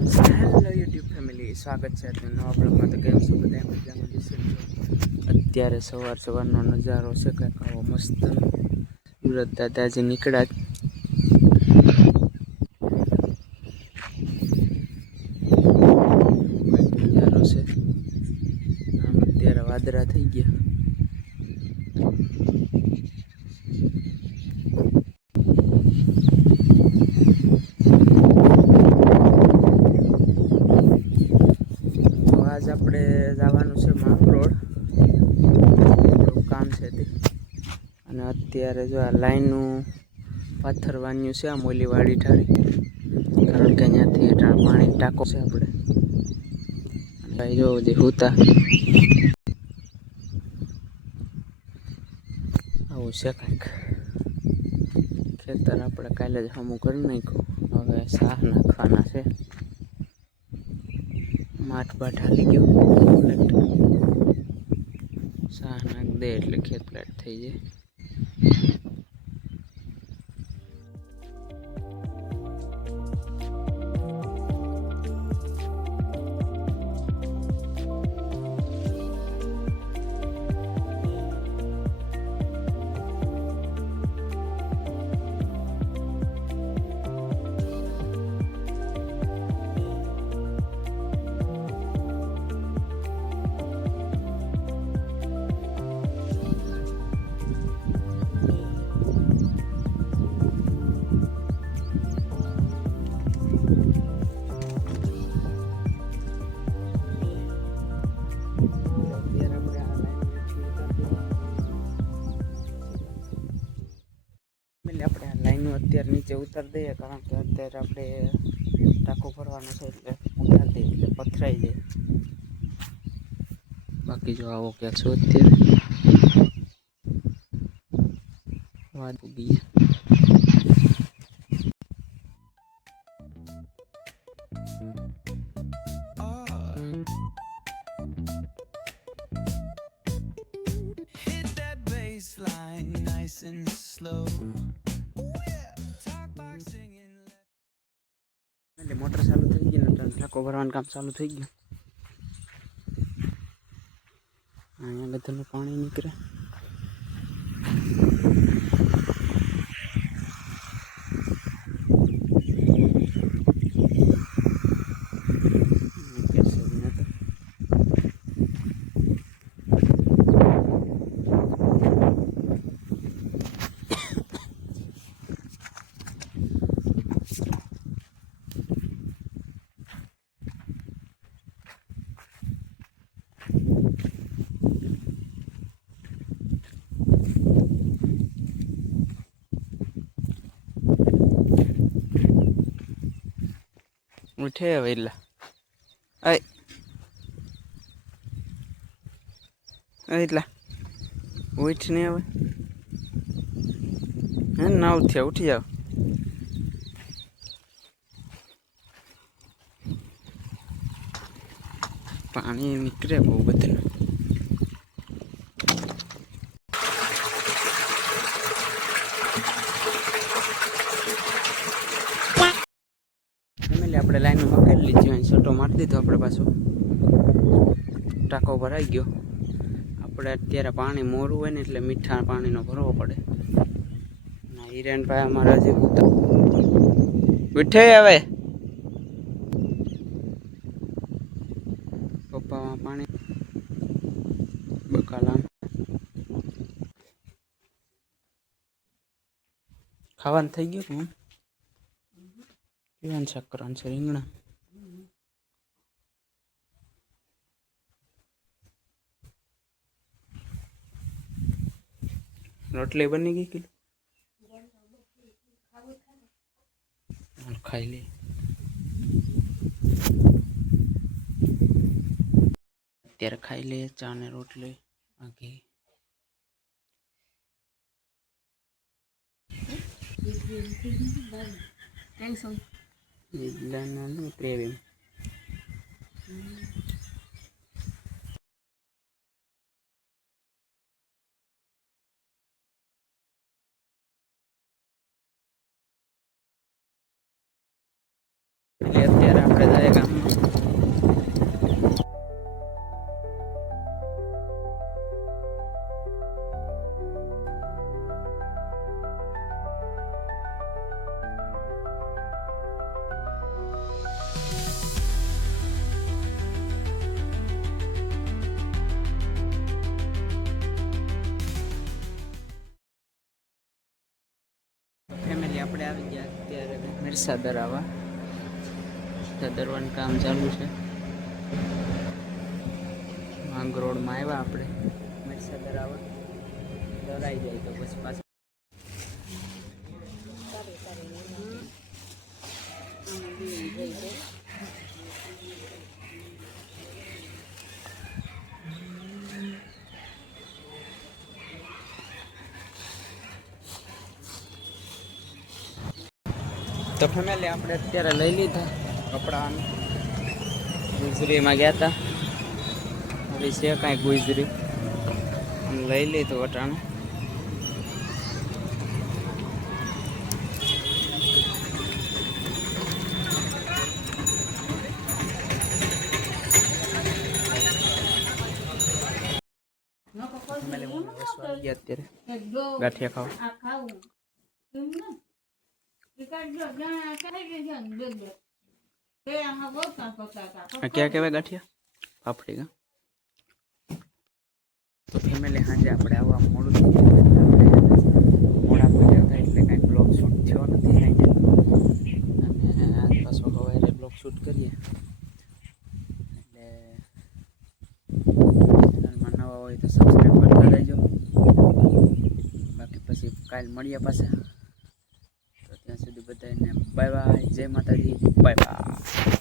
Hello YouTube family, સ્વાગત છે આજના નવા બ્લોગમાં. તો કેમ છો બધા? મજામાં જશે. અત્યારે સવારનો નજારો છે કંઈક આવો મસ્ત. સુરત દાદાજી નીકળ્યા નજારો છે. આમ અત્યારે વાદળા થઈ ગયા. તો આજ આપણે જવાનું છે માંગરોળ, થોડું કામ છે તે. અને અત્યારે જો આ લાઈનનું પાથર વાન્યું છે, આ મોલી વાડી ઠારી, કારણ કે અહીંયાથી પાણી ટાંકો છે આપણે. ભાઈ જો જે હોતા આવું છે કંઈક. ખેતર આપણે કાલે જ હમું કરી નાખ્યું, હવે સાહ નાખવાના છે. માઠ બાઠ હાલી ગયું, સાહ નાખ દે એટલે ખેત લાટ થઈ જાય. આપણે આ લાઈનનું અત્યારે નીચે ઉતારી દઈએ, કારણ કે અત્યારે આપણે ટાંકો ભરવાનો છે એટલે ઉતારી દઈએ એટલે પથરાઈ જાય. બાકી જો આવો ક્યાંક છો અત્યારે વાત ઉગી. એટલે મોટર ચાલુ થઈ ગઈ ને ટાંકો ભરવાનું કામ ચાલુ થઈ ગયું. અહીંયા બધાનું પાણી નીકળે. ઉઠે હવે એટલા ઉઠ ને હવે હે ના ઉઠ્યા ઉઠી જાવ. પાણી નીકળે બહુ બધું. આપણે લાઈનમાં કરી લીધી, છોટો મારી દીધો આપણે પાછો. ટાંકો ભરાઈ ગયો. આપણે અત્યારે પાણી મોરું હોય ને એટલે મીઠા પાણીનો ભરવો પડે. હિરેનભાઈ અમારા હજી ઉઠે હવે પપ્પામાં પાણી બકાલા ખાવાનું થઈ ગયું. હું કેવાનું શાક કરવાનું છે? રીંગણા. રોટલી બની ગઈ કે ખાઈ લે. અત્યારે ખાઈ લે ચા ને રોટલી. આખી પ્રેમ એટલે અત્યારે આપણે જાય ગામમાં. ફેમિલી આપણે આવી ગયા અત્યારે મિરસાદર આવવા. દરવાનું કામ ચાલુ છે. માંગરોળમાં આવ્યા આપણે મિરસાદર આવવા. દરાઈ જાય તો પછી પાછા તો ફેમિલી આપણે અત્યારે લઈ લીધા કપડાં. ગુજરીમાં ગયા હતા. હવે છે કાંઈ ગુજરી લઈ લીધું વટાણ. અત્યારે ગાંઠિયા ખાવા. ક્યાં કહેવાય ગાંઠિયા? ફાફડી કા. તો ફેમિલી સાંજે આપણે આવવા મોડું થઈ ગયું. મોડા પડ્યા હતા એટલે કાંઈ બ્લોગ શૂટ થયો નથી સાંજે. અને આજ પાછો સવારે બ્લોગ શૂટ કરીએ એટલે ચેનલમાં નવા હોય તો સબસ્ક્રાઈબ કરતા રહેજો. બાકી પછી કાલ મળીએ પાછા. તો ત્યાં સુધી બધાને બાય બાય. જય માતાજી. Bye bye.